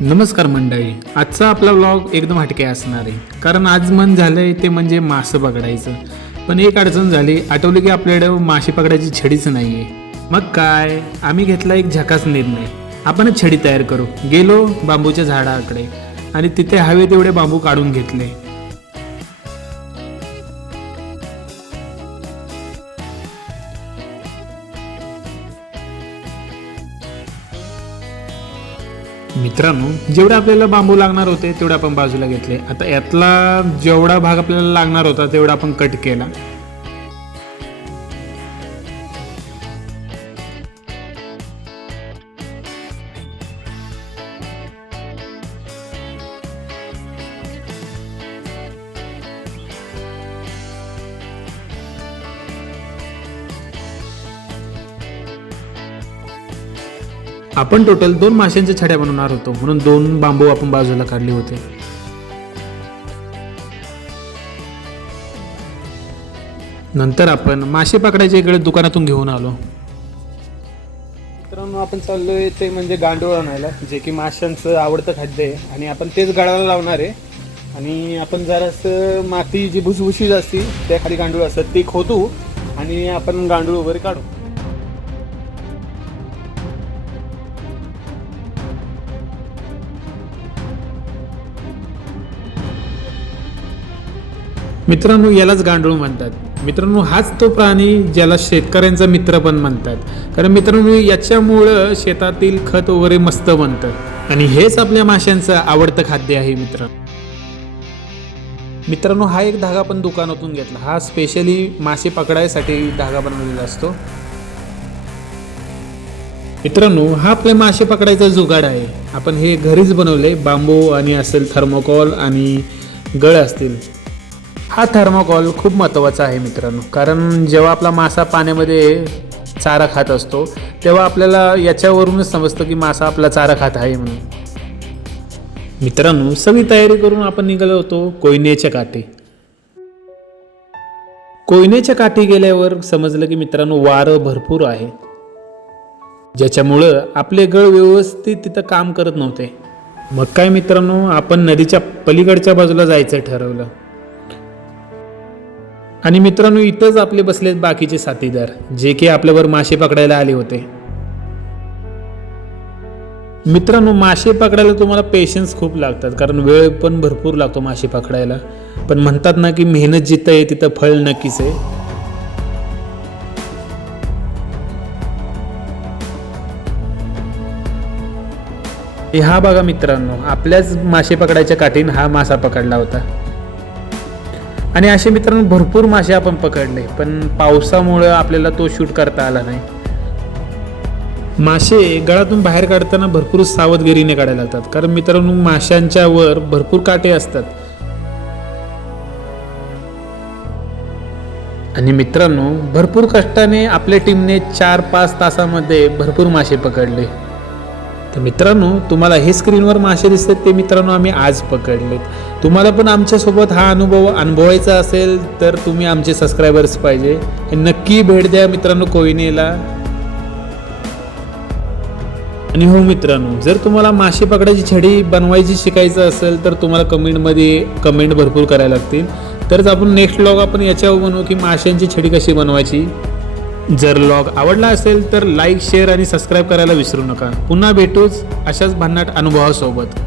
नमस्कार मंडळी आजचा आपला व्लॉग एकदम हटके असणार आहे. कारण आज मन झालंय ते म्हणजे मासं पकडायचं. पण एक अडचण झाली आठवली की आपल्याकडे मासे पकडायची छडीच नाही आहे मग काय? आम्ही घेतला एक झकास निर्णय. आपणच छडी तयार करू. गेलो बांबूच्या झाडाकडे. आणि तिथे हवे तेवढे बांबू काढून घेतले. मित्रांनो जेवढे आपल्याला बांबू लागणार होते तेवढे आपण बाजूला घेतले. आता यातला जेवढा भाग आपल्याला लागणार होता तेवढा आपण कट केला. आपण टोटल दोन माशांच्या छड्या बनवणार होतो. म्हणून दोन बांबू आपण बाजूला काढले होते. नंतर आपण मासे पकडायचे इकडे दुकानातून घेऊन आलो. मित्रांनो आपण चाललोय ते म्हणजे गांडूळ आणायला जे की माशांचं आवडतं खाद्य आहे. आणि आपण तेच गळाला लावणार आहे. आणि आपण जरासं माती जी भुसभुशीत असते त्या खाली गांडूळ असतात ते खोदू आणि आपण गांडूळ वगैरे काढू. मित्रांनो यालाच गांडूळ म्हणतात. मित्रांनो हाच तो प्राणी ज्याला शेतकऱ्यांचा मित्र पण म्हणतात. कारण मित्रांनो याच्यामुळं शेतातील खत वगैरे मस्त बनतं. आणि हेच आपल्या माशांचं आवडतं खाद्य आहे मित्र मित्रांनो हा एक धागा पण दुकानातून घेतला. हा स्पेशली मासे पकडायसाठी धागा बनवलेला असतो. मित्रांनो हा आपल्या मासे पकडायचा जुगाड आहे. आपण हे घरीच बनवले बांबू आणि असेल थर्मोकॉल आणि गळ असतील. हा थर्मोकॉल खूप महत्त्वाचा आहे मित्रांनो. कारण जेव्हा आपला मासा पाण्यामध्ये चारा खात असतो तेव्हा आपल्याला याच्यावरूनच समजतं की मासा आपला चारा खात आहे म्हणून. मित्रांनो सगळी तयारी करून आपण निघालो होतो कोयनेच्या काठी. कोयनेच्या काठी गेल्यावर समजलं की मित्रांनो वारं भरपूर आहे. ज्याच्यामुळं आपले गळ व्यवस्थित तिथं काम करत नव्हते. मग काय मित्रांनो आपण नदीच्या पलीकडच्या बाजूला जायचं ठरवलं. आणि मित्रांनो इथंच आपले बसलेत बाकीचे साथीदार जे की आपल्यावर मासे पकडायला आले होते. मित्रांनो मासे पकडायला तुम्हाला पेशन्स खूप लागतात कारण वेळ पण भरपूर लागतो मासे पकडायला. पण म्हणतात ना की मेहनत जिथं आहे तिथं फळ नक्कीच आहे. हा बघा मित्रांनो आपल्याच मासे पकडायच्या काठीन हा मासा पकडला होता. आणि असे मित्रांनो भरपूर मासे आपण पकडले पण पावसामुळं आपल्याला तो शूट करता आला नाही. मासे गळातून बाहेर काढताना भरपूर सावधगिरीने काढायला लागतात कारण मित्रांनो माशांच्या वर भरपूर काटे असतात. आणि मित्रांनो भरपूर कष्टाने आपल्या टीमने चार पाच तासामध्ये भरपूर मासे पकडले. तर मित्रांनो तुम्हाला हे स्क्रीनवर मासे दिसतात ते मित्रांनो आम्ही आज पकडलेत. तुम्हाला पण आमच्यासोबत हा अनुभव अनुभवायचा असेल तर तुम्ही आमचे सबस्क्रायबर्स पाहिजे. हे नक्की भेट द्या मित्रांनो कोयनेला आणि हो मित्रांनो जर तुम्हाला मासे पकडायची छडी बनवायची शिकायचं असेल तर तुम्हाला कमेंटमध्ये कमेंट भरपूर करायला लागतील. तरच आपण नेक्स्ट लॉग आपण याच्यावर बनवू की माशांची छडी कशी बनवायची. जर लॉग आवडला असेल तर लाईक शेअर आणि सबस्क्राईब करायला विसरू नका. पुन्हा भेटूच अशाच भन्नाट अनुभवासोबत.